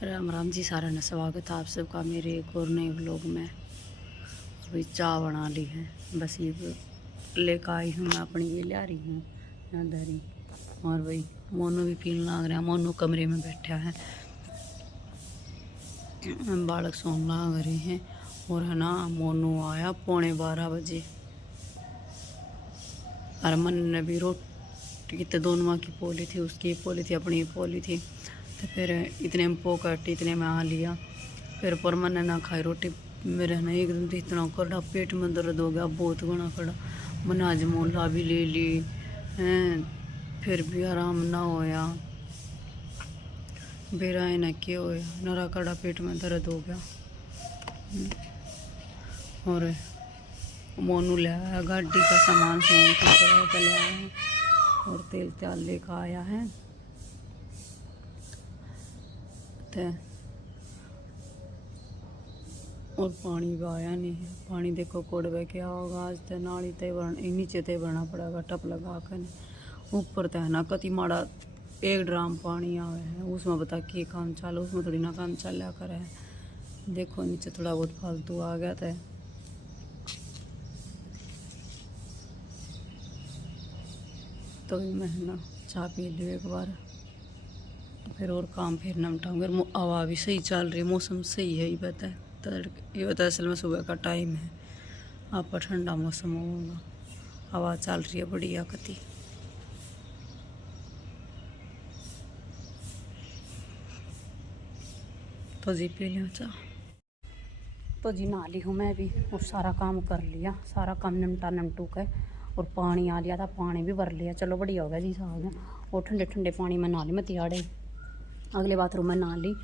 राम राम जी, सारा ने स्वागत है आप सबका मेरे एक और नए व्लॉग में। अभी चाय बना ली है, बस ये लेकर आई हूँ मैं अपनी, ये ला रही हूँ यहाँ धरी। और भाई मोनू भी पीने लग रहा है, मोनू कमरे में बैठा है, बालक सोने लग रहे हैं। और है ना, मोनू आया 11:15 बजे और मन ने भी रोटी कितने दोनों माँ की पोली थी, उसकी पोली थी, अपनी पोली थी। तो फिर इतने में पोकट इतने में आ लिया। फिर पर मैंने ना खाई रोटी, मेरे ना एकदम से इतना कड़ा पेट में दर्द हो गया, बहुत घना कड़ा। मैंने आज मोला भी ले ली हैं, फिर भी आराम ना होया। बेरा ना क्या होया, नरा कड़ा पेट में दर्द हो गया। और मोनू ले आया गाड़ी का सामान, फोन की तरह ले आया है और तेल त्याल लेकर आया है। और पानी भी आया नहीं है, पानी देखो कोड़वे क्या होगा आज। तो नाली ते नीचे ते भरना पड़ेगा टप लगा कर। ऊपर तो है ना कति माड़ा 1 ड्राम पानी आवे है, उसमें बता के काम चालू, उसमें थोड़ी ना काम चल कर है। देखो नीचे थोड़ा बहुत फालतू आ गया था, तो भी मैं ना चाय पी लूँ एक बार, फिर और काम फिर निपटाऊंगे। हवा भी सही चल रही, मौसम सही है। ये बता असल में सुबह का टाइम है, आप ठंडा मौसम होगा, हवा चल रही है बढ़िया कति। तो जी पी लिया चाह, तो जी नहा ली हूँ मैं भी, और सारा काम कर लिया, सारा काम निपटा निपटू के। और पानी आ लिया था, पानी भी भर लिया, चलो बढ़िया हो गया जी साहब। और ठंडे ठंडे पानी में नहा ली मैं तिहाड़े, अगले बाथरूम में नहा ली।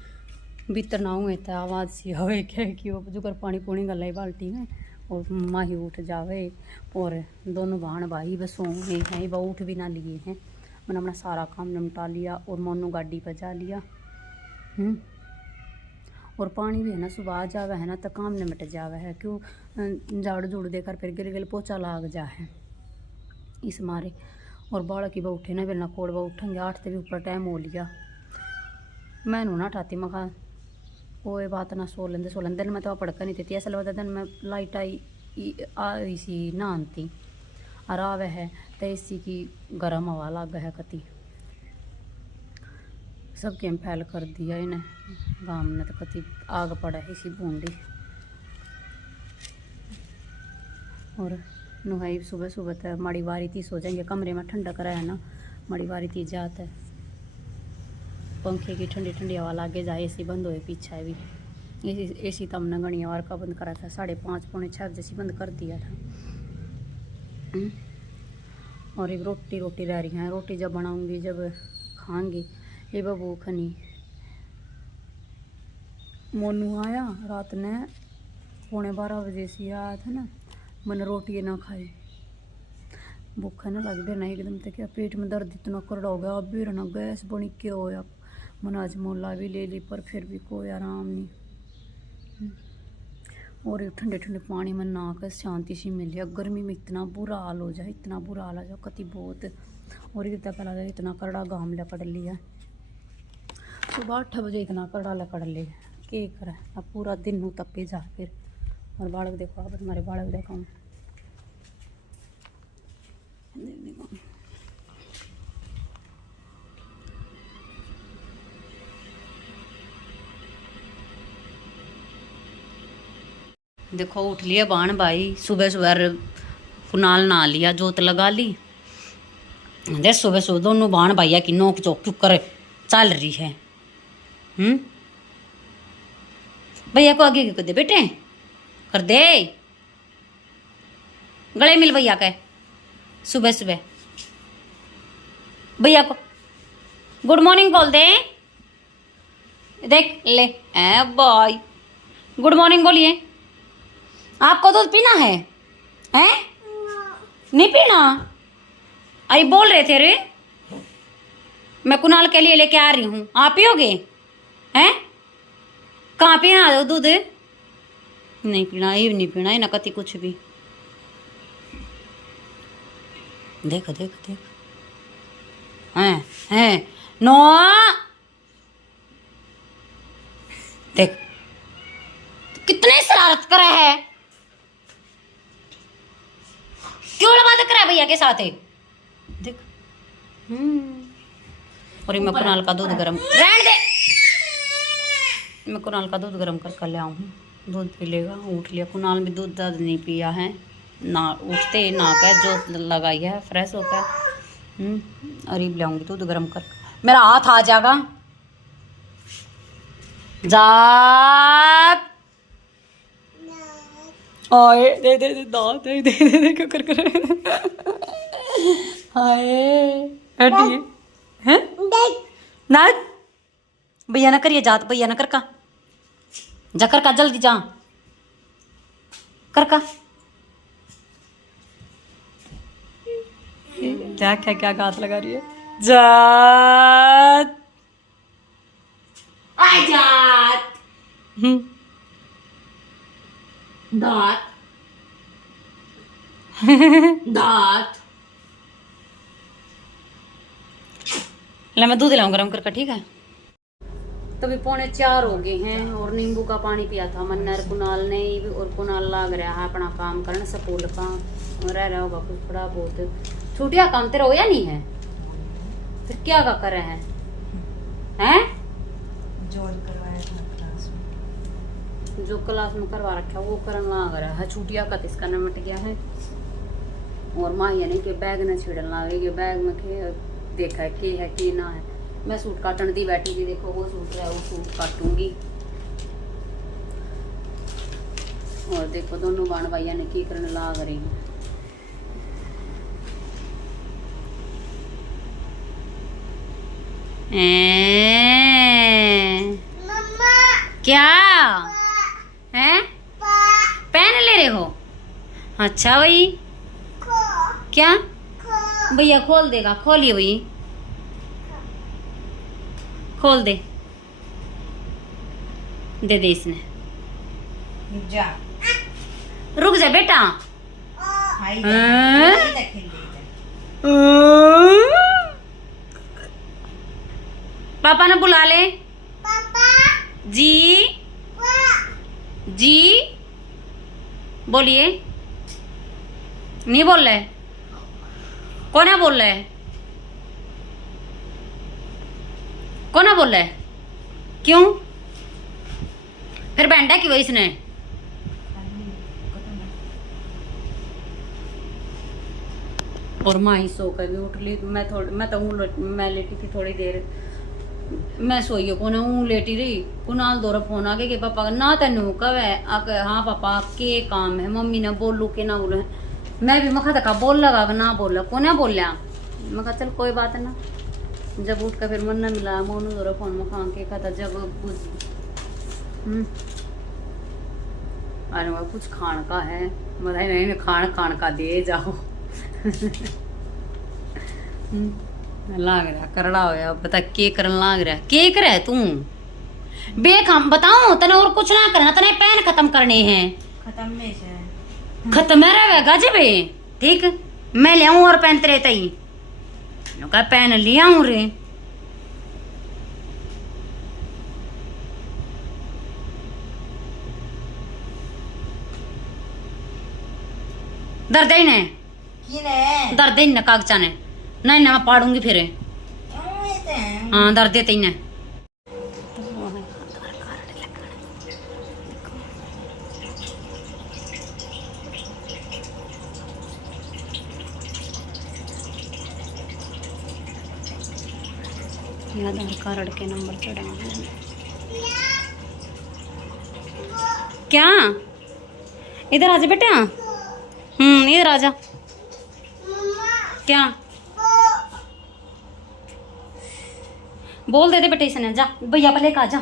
भीतर ना हुए तो आवाज़ सी हवे क्या कि वो जुगर पानी पुणी गल बाल्टी में, और माही उठ जावे। और दोनों बहन भाई बस सोए हैं, वह उठ भी ना लिए हैं। मैंने अपना सारा काम निपटा लिया और मोनू गाड़ी पर जा लिया। और पानी भी है ना सुबह आ जावे है ना, तो काम निमट जावे है, क्यों झाड़ू झूड़ देकर फिर गिल गिल पोचा लाग जा है इस मारे। और बाड़ा की उठे ना बिना कोड़ वह उठेंगे, 8 से भी ऊपर टाइम हो लिया। मैनू ना ठाती मखा वो ये बात ना, सो लेंदे दिन में तो पड़का नहीं देती, ऐसा लगता दिन में लाइट आई सी नहाती और आवे है तो एसी की गर्म हवा लग है कति। सबके में फैल कर दिया इन्हें गांव ने, तो कति आग पड़ा है इसी बूंदी। और नुहाई सुबह सुबह तो माड़ी बारी थी, सो जाएंगे कमरे में, ठंडा करा है ना, माड़ी बारी थी जात है, पंखे की ठंडी ठंडी हवा लागे जाए, एसी बंद होए पीछे भी। एसी तो हमने घनी बार का बंद करा था, 5:30 पौने 6 जैसी बंद कर दिया था। और एक रोटी रह रही है, रोटी जब बनाऊंगी जब खाऊंगी, ये भूख नहीं। मोनू आया रात ने 11:15 बजे से आया था ना, मैंने रोटी ना खाई, भूखा ना लग गया ना एकदम से, क्या पेट में दर्द इतना करड़ा हो गया। अब भी रहना गैस बनी क्या होया, मैंने आज मोला भी ले ली पर फिर भी कोई आराम नहीं। और ठंडे ठंडे पानी में नहा कर शांति सी मिली। गर्मी में इतना बुरा हाल हो जाए, इतना बुरा हाल आ जाए कति बहुत। और इतना कला जाए, इतना करड़ा गाम लकड़ लिया, सुबह 8 बजे इतना करड़ा लकड़ लिया, क्या करे अब पूरा दिन नू तपे जा फिर। और बालक देखो, अब हमारे बालक देखो, देखो उठ लिया बाण भाई, सुबह सुबह कुनाल नहा लिया, जोत लगा ली। दे सुबह सुबह दोनों बाण भाइया की नोक चोक चुप कर चल रही है। भैया को आगे कर दे बेटे, कर दे, गले मिल भैया के सुबह सुबह। भैया को गुड मॉर्निंग बोल दे, देख ले ए बॉय, गुड मॉर्निंग बोलिए। आपको दूध पीना है हैं? नहीं पीना? आई बोल रहे थे रे, मैं कुणाल के लिए लेके आ रही हूँ, आप पियोगे हैं? कहाँ पीना दो दूध? नहीं पीना, ये नहीं पीना है ना कति कुछ भी। देख देख देख, हैं हैं नो देख कितने शरारत कर रहा है, क्यों बात कर रहा है भैया के साथ है। देख और मैं कुणाल का दूध गरम रहने दे, मैं कुणाल का दूध गरम कर ले आऊँ, दूध पी लेगा। उठ लिया कुणाल भी, दूध दर्द नहीं पिया है ना, उठते ना कर जो लगाई है फ्रेश होकर। अरीब लाऊंगी दूध गरम कर, मेरा हाथ आ जाएगा। जात आए दे दे दे दांत दे दे दे दे क्या कर हाय हटिए हैं ना भैया ना करिए, जात भैया ना कर का जा, कर का जल्दी जा कर का क्या क्या क्या गात लगा रही है। जात आ जात दांत दांत ले मैं दूध लाऊं गरम करके, ठीक है। तभी 3:45 हो गए हैं और नींबू का पानी पिया था मन्नर कुणाल ने, और कुणाल लाग रहा है अपना काम करने स्कूल का, रह रहा होगा कुछ थोड़ा बहुत। छुट्टियां काम तेरा हो या नहीं है, फिर क्या का कर रहे हैं जो क्लास में करवा रखा वो करन लाग रहा है। छुट्टियां का तिसका नमट गया है और माँ यानी कि बैग न छिड़न लाग रही, बैग में के देखा है कि ना है। मैं सूट काटन दी बैठी थी, देखो वो सूट है, वो सूट काटूंगी। और देखो दोनों बाण भाइया ने की करने लाग रही है। क्या है पेन ले रहे हो? अच्छा भाई क्या भैया खोल देगा, खोलिए भाई खोल दे, दे दे इसने। जा रुक जा बेटा, पापा ने बुला ले। पापा जी जी बोलिए, नहीं बोल रहे, कौन है बोल रहा है, कौन है बोल रहा है, क्यों फिर बैंडा क्यों इसने? और माँ ही सो कर भी उठ ली। मैं लेटी थी थोड़ी देर, मैं सोई को ना हूँ लेटी रही। कुणाल दौरा फोन आ गया कि पापा ना तेनू कब है हाँ पापा के काम है, मम्मी ने बोलू के ना बोले। मैं भी मखा तक बोल लगा ना बोला, कोने बोलिया। मैं कहा चल कोई बात ना। जब उठ कर फिर मन न मिला, मोनू दौरा फोन में खा के कहता जब अरे वो कुछ खान का है, बताए नहीं खान का दे जाओ। लाग रहा करड़ा होया, बता के करन लाग रहा, के करे तू बेक हम बताऊं तने और कुछ ना करना, तने पेन खत्म करने हैं, खत्म में से खत्म रहेगा जब ठीक। मैं ले आऊं और पेन तेरे तई का पेन ले आऊं रे। दर्द ही ने दर्द ही न कागजा ने नहीं ना मैं पाड़ूंगी फिर। हाँ दर्द देते ही ना। आधार कार्ड के नंबर चढ़ा क्या? इधर आजा बेटा, इधर आजा। क्या बोल दे बेटे इसने, जा भैया पहले का जा।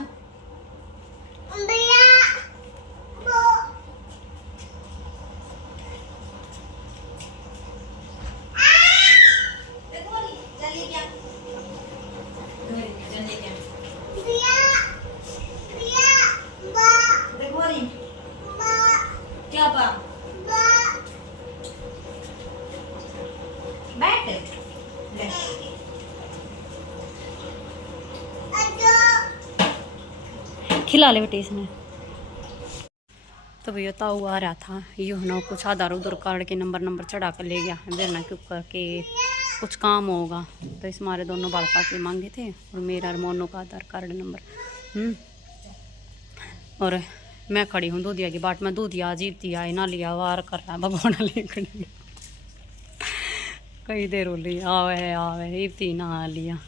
क्या बा बैठ ले खिला ले बेटे इसने। तो भैया ताऊ आ रहा था, यूँ ना कुछ आधार उधर कार्ड के नंबर चढ़ा कर ले गया देना क्यों करके कुछ काम होगा। तो इस मारे दोनों बालका के मांगे थे और मेरा और मोनू का आधार कार्ड नंबर। और मैं खड़ी हूँ दूधिया की बाट में, दूधिया जीती आए ना लिया वार कर रहा है भगवान लेकर कई देर हो ली आवे इतनी ना लिया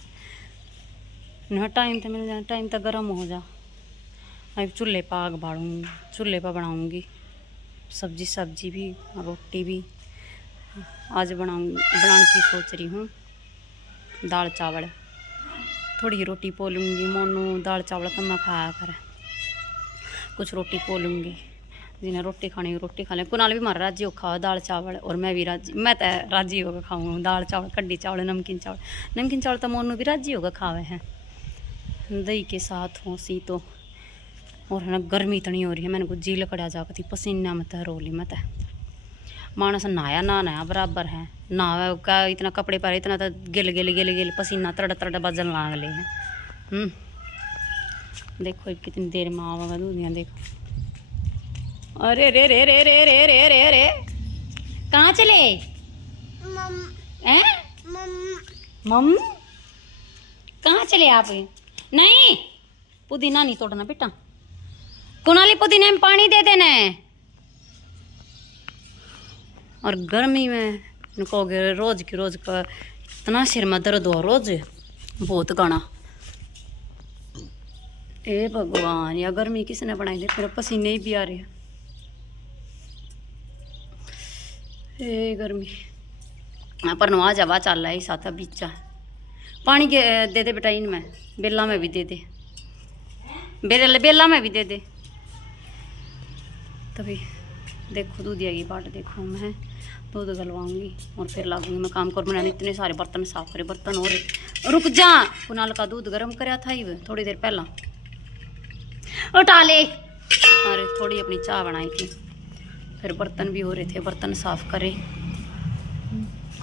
ना टाइम तो मिल जाए, टाइम तो गर्म हो जा। अब चूल्हे पर आग बालूँगी, चूल्हे पर बनाऊँगी सब्जी भी रोटी भी। आज बनाने की सोच रही हूँ दाल चावल, थोड़ी रोटी पोलूँगी। मोनू दाल चावल कम खाया कर, कुछ रोटी पोलूँगी। जिन्हें रोटी खानी रोटी खा लें। कुनाल भी मारा राजी हो खाओ दाल चावल और मैं भी राजी, मैं तो राजी होकर खाऊँ दाल चावल, कड्डी चावल, नमकीन चावल तो मोनू भी राजी होकर खावे हैं दही के साथ हो सी तो। और है ना गर्मी इतनी हो रही है, मैंने कुछ जी लकड़ा जाकर थी पसीना में तो रोली में तो मानस नहाया ना बराबर है नहावा का इतना कपड़े पर इतना तो गिल पसीना तड़ बजन लाग ले हैं। देखो कितनी देर में आवागा दूधिया देखो। अरे रे रे रे रे रे रे रे रे कहाँ चले मम कहाँ चले आप? नहीं पुदीना नहीं तोड़ना बेटा, कुनाली पुदीने में पानी दे देना है। और गर्मी में कहोगे रोज की रोज का इतना सिर में दर्द हो रोज बहुत गाना। ए भगवान या गर्मी किसने बनाई दे, मेरे पसीने भी आ रहे हैं। ए गर्मी पर नवा जावा चल रहा है साथ बीचा पानी के दे दे बेटा, इनमें बेला में भी दे दे, बेला में भी दे दे। तभी देखो दूधिया की बाट देखो, मैं दूध गलवाऊंगी और फिर लागूंगी मैं काम कर बनाने। इतने सारे बर्तन साफ करे, बर्तन हो रहे। रुक जा, कुनाल का दूध गर्म कराया था ही थोड़ी देर पहला, उठा ले। अरे थोड़ी अपनी चाय बनाई थी, फिर बर्तन भी हो रहे थे, बर्तन साफ करे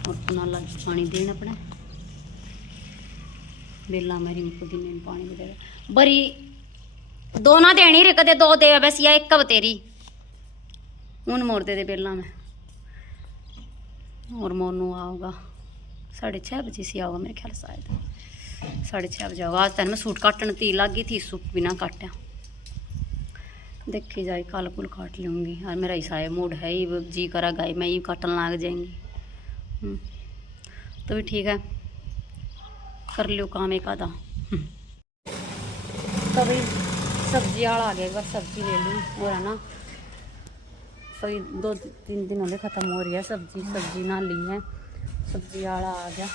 और कुनाल पानी देना पड़ा। बेला मेरी पुदीने में पानी वगैरह बरी दो ना देनी रे, कदे दो दे बस या एक कब तेरी उन मोड़ दे बेला में। और मोनू आओगा 6:30 बजे से आओगा मेरे ख्याल, शायद 6:30 बजे आओगा। आज तक मैं सूट काटन ती लगी थी, सूट बिना काटा देखी जाए काल कुल काट लूँगी। और मेरा ऐसा है मूड है ही जी करा गाय मैं ही काटन लाग जाएंगी। तो भी ठीक है कर लियो काम एक आधा। तभी सब्जी आड़ आ गया, एक बार सब्जी ले लूँ। और है ना सभी 2-3 दिन होने ख़त्म हो रही है सब्जी ना ली है, सब्जी आड़ा आ गया।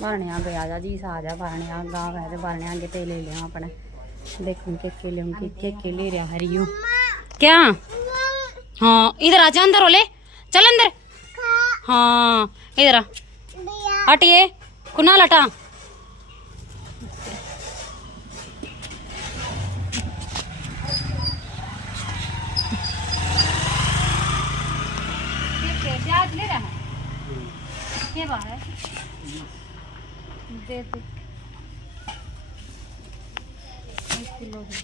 भरने आ गया जा जी सा आ जा, भरने आ गाँव है तो भरने आगे ते ले लिया अपने। देखो के ले रहा हरियो क्या। हाँ इधर आ जा, अंदर हो ले, चल अंदर। हाँ इधर आ, हटिए कुनाल हटा। प्याज ले रहा है क्या बात है, दे दे 1 किलो दे।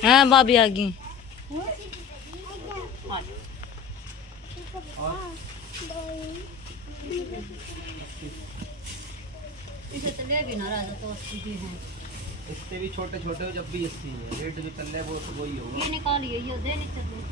हाँ भाभी आ गई। इसे तले भी ना राजा तो 80 भी हैं, इससे भी छोटे छोटे हो जब भी 80 है, रेट जो चल रहा है वो तो वही होगा। ये निकालिए ये दे नहीं चलो।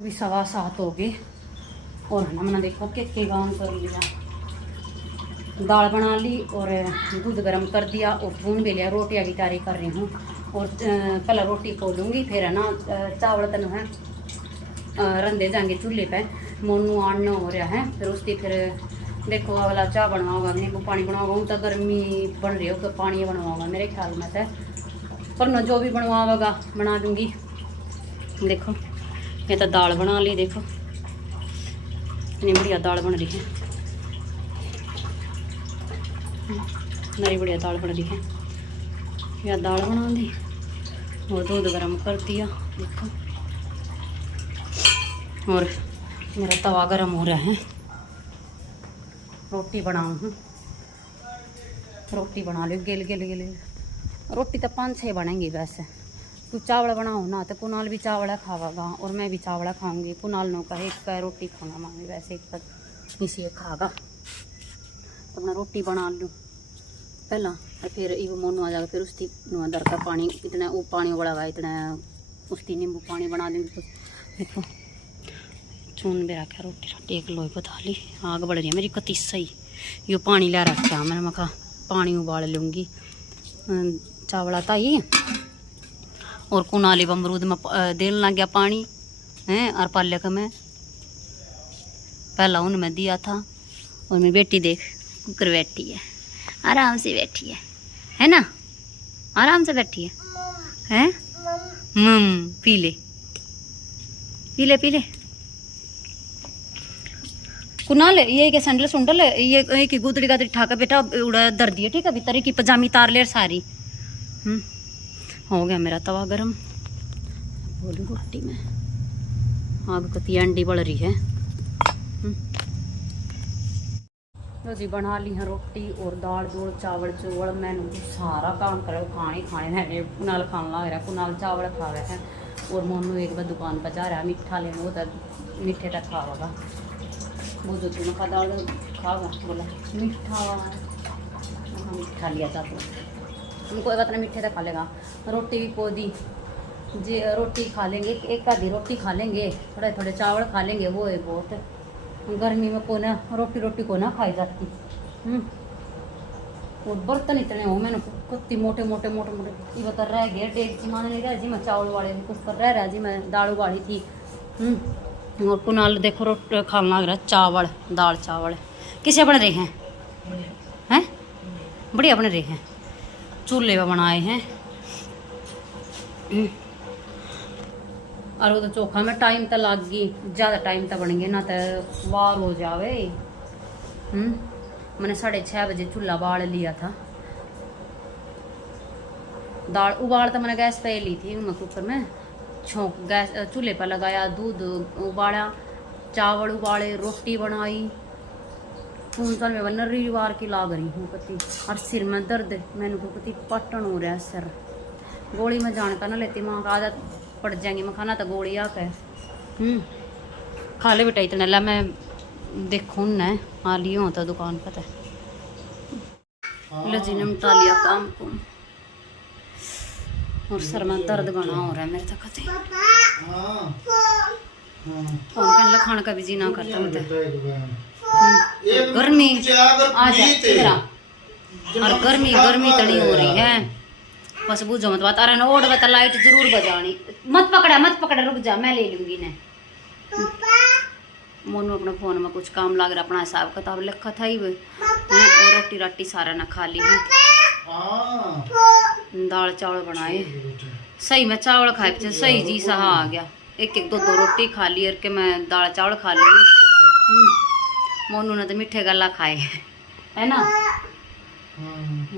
भी 7:15 हो गए और है ना मैंने देखो के काम कर लिया। दाल बना ली और दूध गर्म कर दिया और भून भी लिया। रोटियाँ की तैयारी कर रही हूँ और पहले रोटी खोलूँगी, फिर है ना चावल तन है रंधे जाएंगे चूल्हे पे। मोनू आना हो रहा है, फिर उसकी फिर देखो अगला चाह बनवाऊंगा, नींबू पानी बनवाऊंगा। तो गर्मी बन रही हो तो पानी बनवाऊंगा मेरे ख्याल में से, पर ना जो भी बनवाऊंगा बना दूंगी। देखो ये तो दाल बना ली, देखो इतनी बढ़िया दाल बन रही है, नई बढ़िया दाल बन रही है। यह दाल बना दी और दूध गर्म कर दिया देखो। और मेरा तवा गर्म हो रहा है, रोटी बनाऊँ। रोटी बना ली गिल गिल गिल। रोटी तो 5-6 बनेंगी वैसे। तू चावल बनाओ ना तो कुनाल भी चावल खावागा और मैं भी चावल खाऊंगी। कुनाल नो का एक का रोटी खाऊंगा, मामी वैसे एक किसी एक खागा। तो मैं रोटी बना लूँ पहला, फिर ये मोनू आ जाएगा, फिर उसकी अंदर का पानी इतना वो पानी उबड़ा इतना उसकी नींबू पानी बना देंगे। तो देखो चून भी रखा रोटी रोटी एक लोई बता ली। आग बढ़ रही है मेरी कति सही। यो पानी ला रखा मैंने, मैं पानी उबाल लूँगी चावला ताई। और कुनाली अमरूद में देने लग गया पानी हैं, और पालक में पहला उनमें दिया था। और मेरी बेटी देख कुकर बैठी है, आराम से बैठी है ना, आराम से बैठी है पी ले पी ले पी ले। कुनाल ये के सैंडल सुंडल ये की गुदड़ी गादड़ी ठाका बेटा उड़ा दर दिया, ठीक है भीतर की पजामी तार ले सारी। हो गया मेरा तवा गरम। बोलू रोटी में आग कती अंडी बढ़ रही है। लो जी बना ली है रोटी और दाल दूल चावल चोवल। मैंने सारा काम करे खाने मैंने कुनाल खाने लग रहा है, कुनाल चावल खा रहे हैं। और मोनू एक बार दुकान पर जा रहा है मीठा लेने, वो तो मीठे तक खावागा। वो जो तुम खा दाल खावा बोला मीठा, मीठा लिया चाहते उनको इतना मीठे तक खा लेगा। रोटी भी को दी जे रोटी खा लेंगे, एक आधी रोटी खा लेंगे, थोड़े थोड़े चावल खा लेंगे, वो है बहुत। गर्मी में को ना रोटी को ना खाई जाती। और बर्तन इतने हो मैंने कुत्ती मोटे मोटे मोटे मोटे ये बता रह गए। डेग जी माने नहीं रहा जी, मैं चावल वाले कुछ कर रहा जी, मैं दाल उबाली थी। और कुनाल देखो रोटी खाना लग रहा है चावल, दाल चावल किसे बन रहे हैं बढ़िया बन रहे हैं, चूल्हे पर बनाए हैं। और वो तो चोखा में टाइम तो लग गई, ज़्यादा टाइम तो बन गया ना तो वार हो जावे। मैंने 6:30 बजे चूल्हा बाल लिया था। दाल उबाल तो मैंने गैस पे ली थी, मैं कुकर में छोंक गैस चूल्हे पर लगाया, दूध उबाला, चावल उबाले, रोटी बनाई। खून साल में नर्री वार की लाग रही हूँ कति। और सिर में दर्द, मैंने को कति पटन हो रहा है सिर। गोली में जान का ना लेती, माँ का आदत पड़ जाएंगी, मैं खाना तो गोली आ के खा ले बेटा इतना ला। मैं देखूँ न आ लियो तो दुकान पर लजी निमटा लिया काम को। और सर में दर्द घना हो रहा है मेरे तक कति। फोन कर खाने का भी जी ना करता मतलब गर्मी आ जाती और गर्मी गर्मी तड़ी हो रही है। बस बुझो मत बात। अरे ना ओढ़ बता लाइट जरूर बजानी। मत पकड़ा रुक जा, मैं ले लूंगी ने। मोनू अपने फोन में कुछ काम लग रहा, अपना हिसाब किताब लिखा था ही वो। और रोटी राटी सारा ना खा ली है, दाल चावल बनाए सही में चावल खाए पीछे सही जी सहा आ गया। एक एक दो दो रोटी खा ली और के मैं दाल चावल खा ली। मोनू ने तो मीठे गला खाए है ना।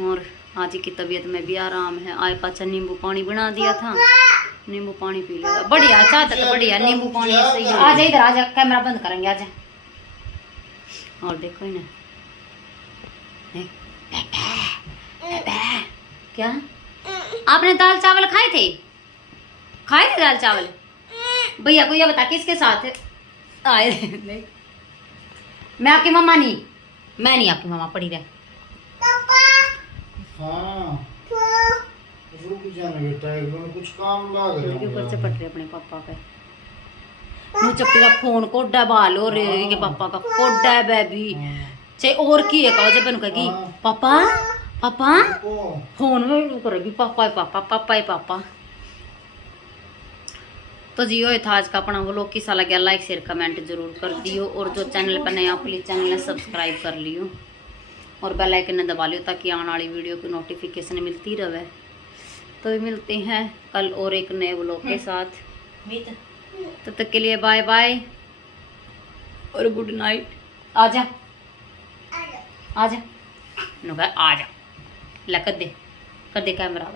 और आज की तबीयत में भी आराम है। आए पाचा नींबू पानी बना दिया था, नींबू पानी पी लिया बढ़िया। चाहता तो बढ़िया नींबू पानी सही है। आ जा इधर, आ जा, कैमरा बंद करेंगे, आ जा। और देखो ना क्या आपने दाल चावल खाए थे दाल चावल? भैया को ये बता किसके साथ आए? मैं आपकी मम्मा नहीं, मैं नहीं आपकी मम्मा, पड़ी रहे। हाँ रुक जाना बेटा, कुछ काम लग रहा है। ऊपर से पट रहे अपने पापा पे। नु चपटीरा फोन कोड्डा बाल और के पापा का कोड्डा बेबी चे और की है कहो जब बन कहेगी पापा पापा फोन में करेगी पापा पापा पापा पापा। तो जी ये था आज का अपना व्लॉग, किसा लगे लाइक शेयर कमेंट जरूर कर दियो, और जो चैनल पर नया प्लीज चैनल ने सब्सक्राइब कर लियो और बेल आइकन ने दबा लियो ताकि आने वाली वीडियो की नोटिफिकेशन मिलती रहे। तो मिलते हैं कल और एक नए व्लॉग के साथ, तब तक के लिए बाय बाय और गुड नाइट। आजा आजा नुका आजा ला कर दे कैमरा।